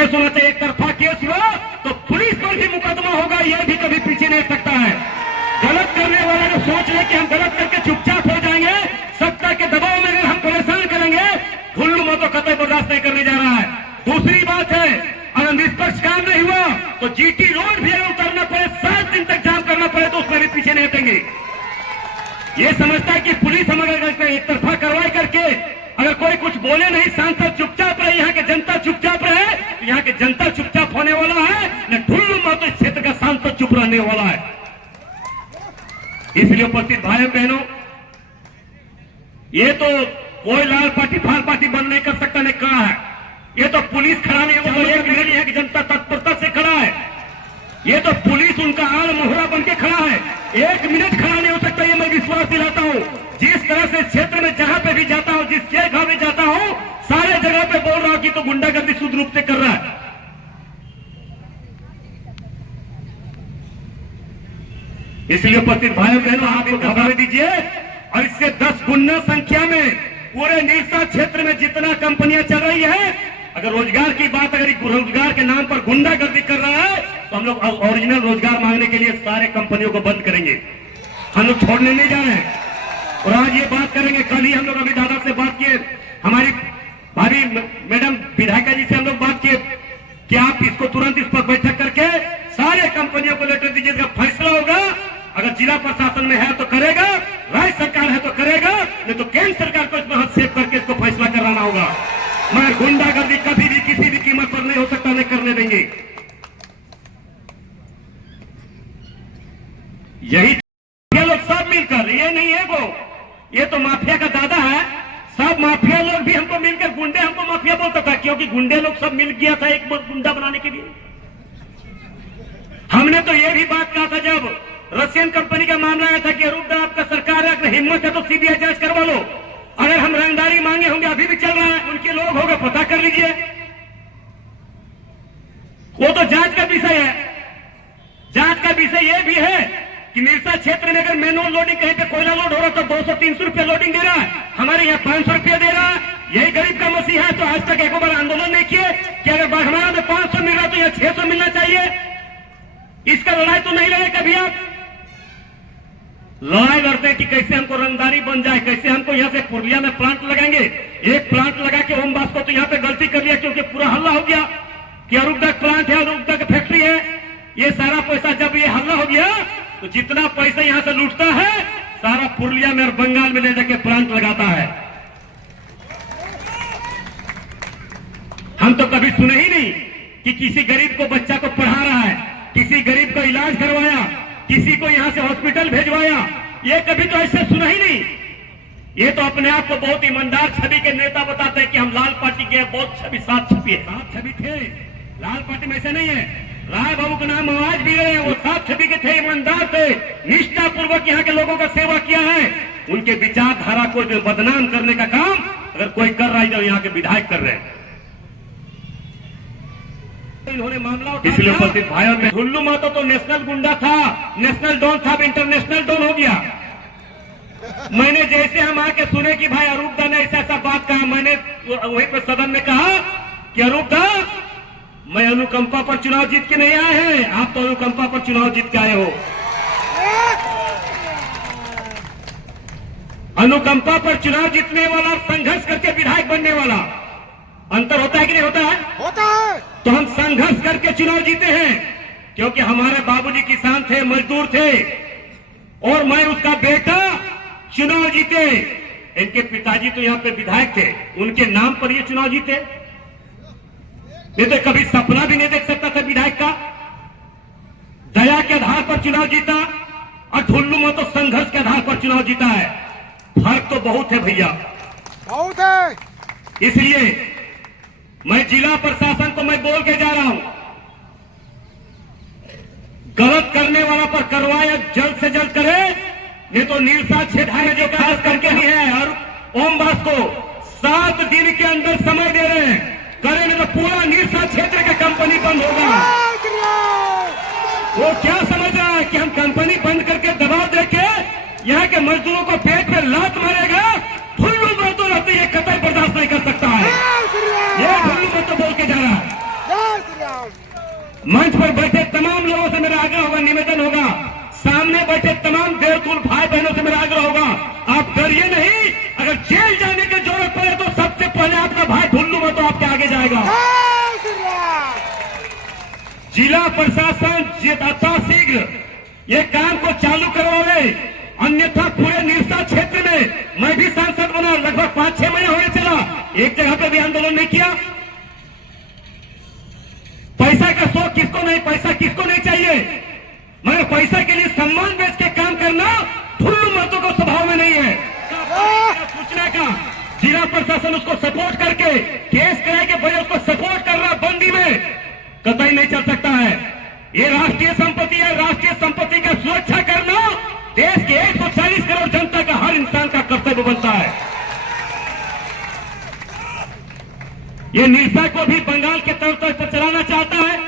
Case होना चाहिए। एक तरफा केस हुआ तो पुलिस पर भी मुकदमा होगा, यह भी कभी पीछे नहीं सकता है। गलत करने वाला जो सोच ले कि हम गलत करके चुपचाप हो जाएंगे, सत्ता के दबाव में अगर हम परेशान करेंगे, हुल्लू मतो कतई बर्दाश्त नहीं करने जा रहा है। दूसरी बात है, अगर निष्पक्ष काम नहीं हुआ तो जीटी रोड भी अगर उतरना पड़े, 7 दिन तक जाम करना पड़े, तो उसमें भी पीछे नहीं हटेंगे। ये समझता है कि पुलिस हम अगर एक तरफा कार्रवाई करके अगर कोई कुछ बोले नहीं, सांसद चुपचाप रहे, यहाँ के जनता चुपचाप रहे, तो यहाँ के जनता चुपचाप होने वाला है न ठुल्लू मतो इस क्षेत्र का सांसद चुप रहने वाला है। इसलिए उपस्थित भाइयों बहनों, ये तो कोई लाल पार्टी फाल पार्टी बंद नहीं कर सकता, ने कहा है। ये तो पुलिस खड़ा नहीं होगा, एक मिनट यहाँ की जनता तत्परता से खड़ा है। ये तो पुलिस उनका आड़ मोहरा बन के खड़ा है, 1 मिनट खड़ा नहीं हो सकता। ये मैं विश्वास दिलाता हूँ। जिस तरह से क्षेत्र में जहां पे भी जाता हूं, जिस जगह में जाता हूं, सारे जगह पे बोल रहा हूं कि तो गुंडागर्दी शुद्ध रूप से कर रहा है। इसलिए उपस्थित भाइयों बहनों, आप एक खबर दीजिए और इससे 10 गुना संख्या में पूरे निरसा क्षेत्र में जितना कंपनियां चल रही है, अगर रोजगार की बात, अगर रोजगार के नाम पर गुंडागर्दी कर रहा है, तो हम लोग ओरिजिनल रोजगार मांगने के लिए सारे कंपनियों को बंद करेंगे। हम लोग छोड़ने नहीं जा रहे हैं और आज ये बात करेंगे। कल ही हम लोग अभी दादा से बात किए, हमारी भाभी मैडम विधायिका जी से हम लोग बात किए कि आप इसको तुरंत इस पर बैठक करके सारे कंपनियों को लेटर दीजिए, इसका फैसला होगा। अगर जिला प्रशासन में है तो करेगा, राज्य सरकार है तो करेगा, नहीं तो केंद्र सरकार को इसमें हस्तक्षेप करके इसको फैसला कराना होगा। मगर गुंडागर्दी कभी भी किसी भी कीमत पर नहीं हो सकता, नहीं करने देंगे। यही लोग सब मिलकर, ये नहीं है वो, ये तो माफिया का दादा है। सब माफिया लोग भी हमको मिलकर, गुंडे हमको माफिया बोलता था, क्योंकि गुंडे लोग सब मिल गया था एक गुंडा बनाने के लिए। हमने तो ये भी बात कहा था जब रशियन कंपनी का मामला आया था कि अरूप आपका सरकार है, अगर हिम्मत है तो सीबीआई जांच करवा लो। अगर हम रंगदारी मांगे होंगे, अभी भी चल रहा है, उनके लोग होंगे, पता कर लीजिए। वो तो जांच का विषय है। जांच का विषय यह भी है कि निरसा क्षेत्र में अगर मैनुअल लोडिंग कहीं पे कोयला लोड हो रहा तो 200-300 रुपया लोडिंग दे रहा है, हमारे यहाँ 500 रुपया दे रहा है। यही गरीब का मसीहा है। तो आज तक एक बार आंदोलन नहीं किए कि अगर हमारा में 500 मिल रहा तो यहाँ 600 मिलना चाहिए। इसका लड़ाई तो नहीं लड़े कभी आप। लड़ाई लड़ते हैं कि कैसे हमको रंगदारी बन जाए, कैसे हमको यहाँ से पुरलिया में प्लांट लगाएंगे। एक प्लांट लगा के ओम बास को तो यहाँ पे गलती कर लिया, क्योंकि पूरा हल्ला हो गया कि अरूप प्लांट है, अरूप फैक्ट्री है। ये सारा पैसा जब ये हल्ला हो गया तो जितना पैसा यहां से लूटता है, सारा पुरलिया में और बंगाल में ले जाके प्लांट लगाता है। हम तो कभी सुने ही नहीं कि किसी गरीब को बच्चा को पढ़ा रहा है, किसी गरीब को इलाज करवाया, किसी को यहां से हॉस्पिटल भेजवाया। ये कभी तो ऐसे सुना ही नहीं। ये तो अपने आप को बहुत ईमानदार छवि के नेता बताते हैं कि हम लाल पार्टी के बहुत छवि, सात छवि है, सात छवि थे। लाल पार्टी में ऐसे नहीं है। राय बाबू का नाम आज भी रहे, वो सात छवि के थे, ईमानदार थे, निष्ठापूर्वक यहाँ के लोगों का सेवा किया है। उनके विचारधारा को जो बदनाम करने का काम अगर कोई कर रहा है, जो यहाँ के विधायक कर रहे हैं, इन्होंने मामला उठाया। इसलिए उपस्थित भाइयों में हुल्लू महतो तो नेशनल गुंडा था, नेशनल डॉन था, इंटरनेशनल डॉन हो गया। मैंने जैसे हम आके सुने कि भाई अरूप दा ने ऐसा बात कहा, मैंने वहीं पर सदन में कहा कि अरूप दा, मैं अनुकंपा पर चुनाव जीत के नहीं आए हैं, आप तो अनुकंपा पर चुनाव जीत के आए हो। अनुकंपा पर चुनाव जीतने वाला, संघर्ष करके विधायक बनने वाला, अंतर होता है कि नहीं होता है? होता है। तो हम संघर्ष करके चुनाव जीते हैं, क्योंकि हमारे बाबूजी किसान थे, मजदूर थे, और मैं उसका बेटा चुनाव जीते। इनके पिताजी तो यहाँ पे विधायक थे, उनके नाम पर ये चुनाव जीते। ये तो कभी सपना भी नहीं देख सकता था विधायक का। दया के आधार पर चुनाव जीता, और ठुल्लू में तो संघर्ष के आधार पर चुनाव जीता है। फर्क तो बहुत है भैया, बहुत है। इसलिए मैं जिला प्रशासन को मैं बोल के जा रहा हूं, गलत करने वाला पर कार्रवाई जल्द से जल्द करे, नहीं तो निरसा क्षेत्र में जो खास करके ही है, और ओम बास को 7 दिन के अंदर समय दे रहे हैं, करें नहीं तो पूरा निरसा क्षेत्र का कंपनी बंद होगा। वो क्या समझ रहा है कि हम कंपनी बंद करके दबाव देके यहाँ के मजदूरों को पेट में लात मारेगा? ठुल्लू महतो रहते ये कतई बर्दाश्त नहीं कर सकता है। ये ठुल्लू महतो बोल के जा रहा है। राम। मंच पर बैठे तमाम लोगों से मेरा आग्रह होगा, निवेदन होगा, सामने बैठे तमाम देवतुल भाई बहनों से मेरा आग्रह होगा, आप डरिए नहीं। अगर जेल जाने की जरूरत पड़े तो सबसे पहले आपका भाई ढुल्लू में तो आपके आगे जाएगा। जय श्री राम। जिला प्रशासन यथाशीघ्र ये काम को चालू करवावे, अन्यथा पूरे निरसा क्षेत्र में मैं भी सांसद बना, लगभग 5-6 महीने होने चला, एक जगह पे भी आंदोलन नहीं किया। पैसा का शौक किसको नहीं, पैसा किसको नहीं चाहिए, मगर पैसा के लिए सम्मान बेच के काम करना ढुल्लू महतो को स्वभाव में नहीं है। सूचना का जिला प्रशासन उसको सपोर्ट करके केस कराए के बजाय उसको सपोर्ट कर रहा बंदी में कतई नहीं चल सकता है। ये राष्ट्रीय संपत्ति है, राष्ट्रीय संपत्ति का सुरक्षा करना देश के 140 करोड़ जनता का हर इंसान का कर्तव्य बनता है। ये निरसा को भी बंगाल के तर्ज पर चलाना चाहता है,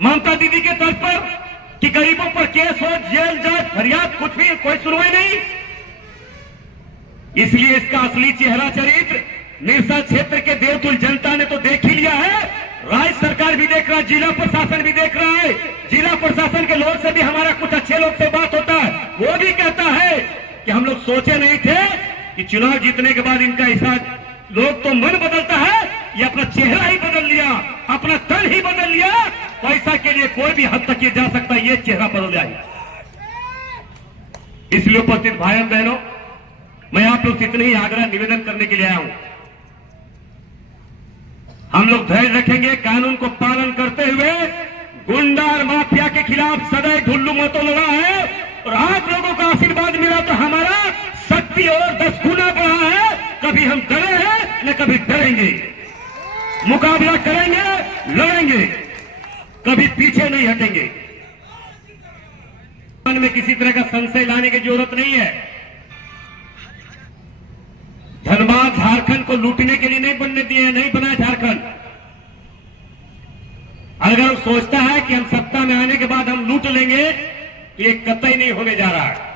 ममता दीदी के तर्ज पर, कि गरीबों पर केस हो, जेल जाए, फरियाद, कुछ भी, कोई सुनवाई नहीं। इसलिए इसका असली चेहरा चरित्र निरसा क्षेत्र के देवतुल जनता ने तो देख ही लिया है, राज्य सरकार भी देख रहा है, जिला प्रशासन भी देख रहा है। जिला प्रशासन के लोग से भी हमारा कुछ अच्छे लोग से बात होता है, वो भी कहता है कि हम लोग सोचे नहीं थे कि चुनाव जीतने के बाद इनका ऐसा, लोग तो मन बदलता है, ये अपना चेहरा ही बदल लिया, अपना तन ही बदल लिया। पैसा के लिए कोई भी हद तक ये जा सकता है, ये चेहरा बदल जाए। इसलिए उपस्थित भाइयों बहनों, मैं आप लोग से इतने ही आग्रह निवेदन करने के लिए आया हूं। हम लोग धैर्य रखेंगे, कानून को पालन करते हुए गुंडा और माफिया के खिलाफ सदैव ढुल्लू महतो लड़ा है, और आप लोगों का आशीर्वाद मिला तो हमारा शक्ति और 10 गुना बढ़ा है। कभी हम डरे हैं न कभी डरेंगे, मुकाबला करेंगे, लड़ेंगे, कभी पीछे नहीं हटेंगे। मन में किसी तरह का संशय लाने की जरूरत नहीं है। धनबाद झारखंड को लूटने के लिए नहीं बनने दिए, नहीं बना झारखंड। अगर वो सोचता है कि हम सत्ता में आने के बाद हम लूट लेंगे, तो ये कतई नहीं होने जा रहा है।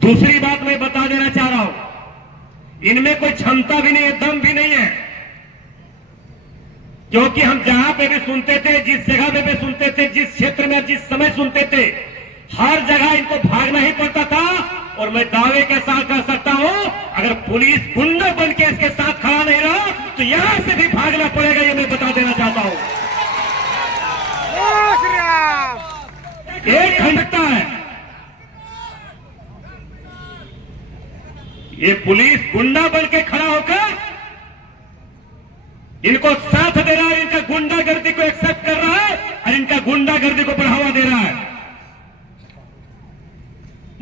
दूसरी बात मैं बता देना चाह रहा हूं, इनमें कोई क्षमता भी नहीं है, दम भी नहीं है, क्योंकि हम जहां पे भी सुनते थे, जिस जगह पे भी सुनते थे, जिस क्षेत्र में जिस समय सुनते थे, हर जगह इनको भागना ही पड़ता था। और मैं दावे के साथ कह सकता हूं, अगर पुलिस गुंडा बन के इसके साथ खड़ा नहीं रहा तो यहां से भी भागना पड़ेगा, ये मैं बता देना चाहता हूं। जय श्री राम। एक खंडता है, ये पुलिस गुंडा बन के खड़ा होकर इनको साथ दे रहा है, इनका गुंडागर्दी को एक्सेप्ट कर रहा है और इनका गुंडागर्दी को बढ़ावा दे रहा है।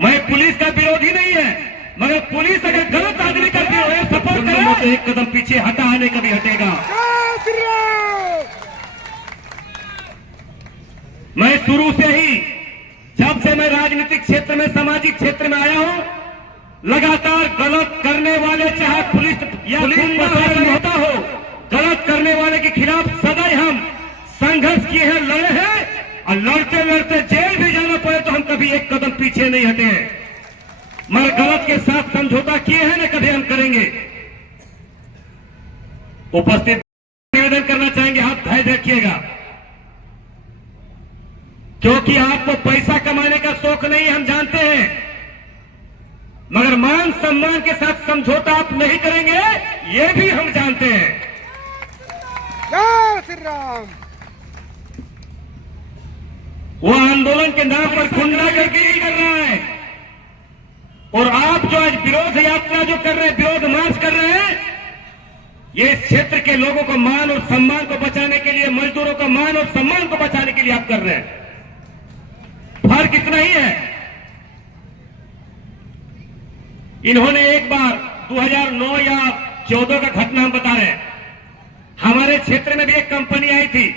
मैं पुलिस का विरोधी नहीं है, मगर पुलिस अगर गलत आदमी का सपोर्ट करे तो एक कदम पीछे हटा नहीं कभी हटेगा। जय श्री राम। मैं शुरू से ही, जब से मैं राजनीतिक क्षेत्र में, सामाजिक क्षेत्र में आया हूं, लगातार गलत करने वाले, चाहे पुलिस या पुलिस प्रशासन होता हो, गलत करने वाले के खिलाफ सदैव हम संघर्ष किए हैं, लड़े हैं, और लड़ते लड़ते जेल भी जाना पड़े तो हम कभी एक कदम पीछे नहीं हटे हैं। मगर गलत के साथ समझौता किए हैं, न कभी हम करेंगे। उपस्थित निवेदन करना चाहेंगे, आप धैर्य रखिएगा, क्योंकि आपको पैसा कमाने का शौक नहीं है, हम जानते हैं, मगर मान सम्मान के साथ समझौता आप नहीं करेंगे, ये भी हम जानते हैं। जय श्री राम। वो आंदोलन के नाम पर गुंडागर्दी कर रहा है, और आप जो आज विरोध यात्रा जो कर रहे हैं, विरोध मार्च कर रहे हैं, ये इस क्षेत्र के लोगों को मान और सम्मान को बचाने के लिए, मजदूरों का मान और सम्मान को बचाने के लिए आप कर रहे हैं। फर्क इतना ही है, इन्होंने एक बार 2009 या 14 का घटना हम बता रहे हैं, हमारे क्षेत्र में भी एक कंपनी आई थी।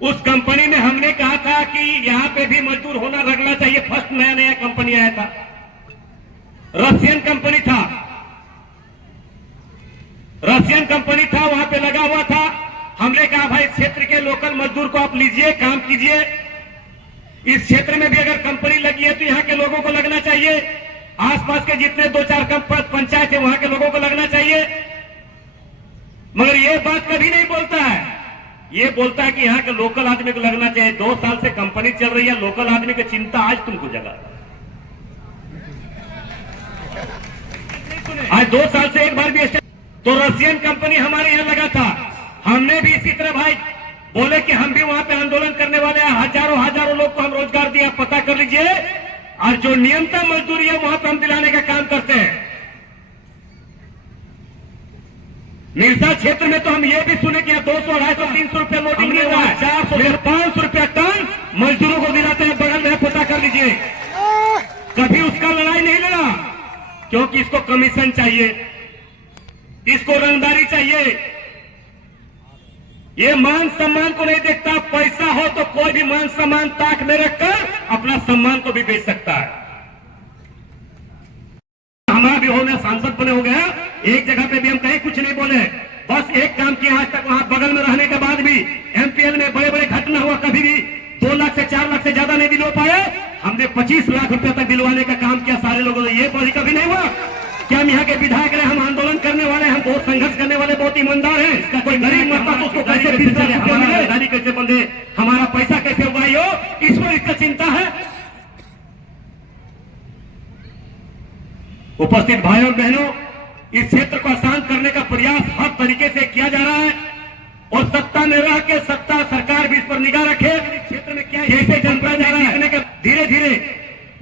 उस कंपनी में हमने कहा था कि यहां पे भी मजदूर होना लगना चाहिए। फर्स्ट नया नया कंपनी आया था, रशियन कंपनी था, रशियन कंपनी था, वहां पे लगा हुआ था। हमने कहा भाई क्षेत्र के लोकल मजदूर को आप लीजिए, काम कीजिए, इस क्षेत्र में भी अगर कंपनी लगी है तो यहां के लोगों को लगना चाहिए, आसपास के जितने 2-4 पंचायत है वहां के लोगों को लगना चाहिए। मगर ये बात कभी नहीं बोलता है ये बोलता है कि यहाँ के लोकल आदमी को लगना चाहिए। 2 साल से कंपनी चल रही है, लोकल आदमी की चिंता आज तुमको जगा। आज 2 साल से एक बार भी तो रशियन कंपनी हमारे यहाँ लगा था, हमने भी इसी तरह भाई बोले कि हम भी वहां पे आंदोलन करने वाले हैं, हजारों लोग को हम रोजगार दिया, पता कर लीजिए। और जो न्यूनतम मजदूरी है वहां पे हम दिलाने का काम करते हैं। निरसा क्षेत्र में तो हम ये भी सुने कि 200, 250, 300 रुपया लोडिंग मिल रहा है, 400 से 500 रुपया टन मजदूरों को दिलाते हैं। बगल में पता कर लीजिए, कभी उसका लड़ाई नहीं लड़ा, क्योंकि इसको कमीशन चाहिए, इसको रंगदारी चाहिए। ये मान सम्मान को नहीं देखता। पैसा हो तो कोई भी मान सम्मान ताक में रखकर अपना सम्मान को भी बेच सकता है। हमारा भी होना सांसद बने हो गया, एक जगह पे भी हम कहीं कुछ नहीं बोले, बस एक काम किया आज तक। वहां बगल में रहने के बाद भी एमपीएल में बड़े घटना हुआ, कभी भी 2 लाख से 4 लाख से ज्यादा नहीं दिलवा पाए। हमने 25 लाख रुपए तक दिलवाने का काम किया सारे लोगों ने, ये कभी नहीं हुआ। क्या हम यहाँ के विधायक रहे, हम आंदोलन करने वाले, हम बहुत संघर्ष करने वाले, बहुत ईमानदार हैं। कोई गरीब मरता तो उसको कैसे 20 लाख रुपया मिले, गाड़ी कैसे बंधे, हमारा पैसा कैसे उगाई हो, इस पर इसका चिंता है। उपस्थित भाइयों और बहनों, इस क्षेत्र को आसान करने का प्रयास हर तरीके से किया जा रहा है और सत्ता में रह के सत्ता सरकार भी इस पर निगाह रखे। इस क्षेत्र में क्या जैसे जनता जा रहा है धीरे धीरे,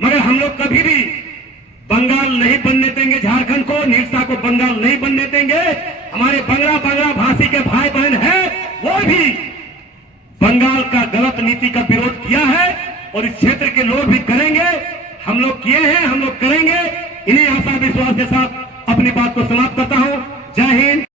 मगर हम लोग कभी भी बंगाल नहीं बनने देंगे। झारखंड को, निरसा को बंगाल नहीं बनने देंगे। हमारे बंगला भाषी के भाई बहन हैं, वो भी बंगाल का गलत नीति का विरोध किया है और इस क्षेत्र के लोग भी करेंगे। हम लोग किए हैं, हम लोग करेंगे। इन्हीं आशा विश्वास के साथ अपनी बात को समाप्त करता हूं। जय हिंद।